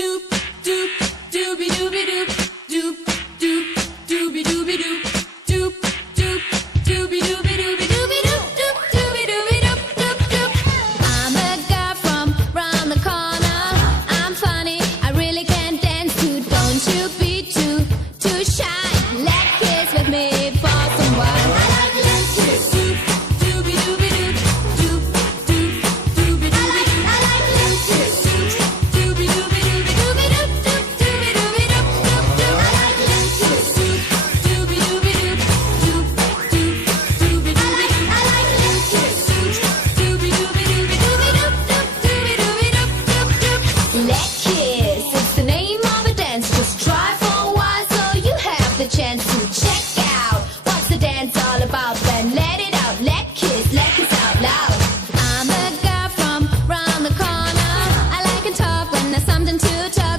doop, doop, dooby dooby doop, doop, doop, dooby dooby doop, doop, doop, dooby dooby dooby dooby doop, doop, dooby dooby doop, doop, doop. I'm a girl from round the corner. I'm funny, I really can dance too. Don't you be too shy. Letkiss with me for some while. I like Letkiss. Doop, dooby dooby doop, doop, doop, dooby dooby doop. I like Letkiss. Doop, dooby dooby dooby dooby doop, doop, dooby dooby doop, doop, doop. I like Letkiss. Doop, dooby dooby doop, doop, doop, dooby dooby doop. I like Letkiss. Doop, dooby dooby dooby dooby doop, doop, dooby dooby doop, doop, doop. Letkiss, it's the name of a dance. Just try for a while so you have the chance to check out what's the dance all about. Then let it out, Letkiss out loud. I'm a girl from round the corner. I like to talk when there's something to talk.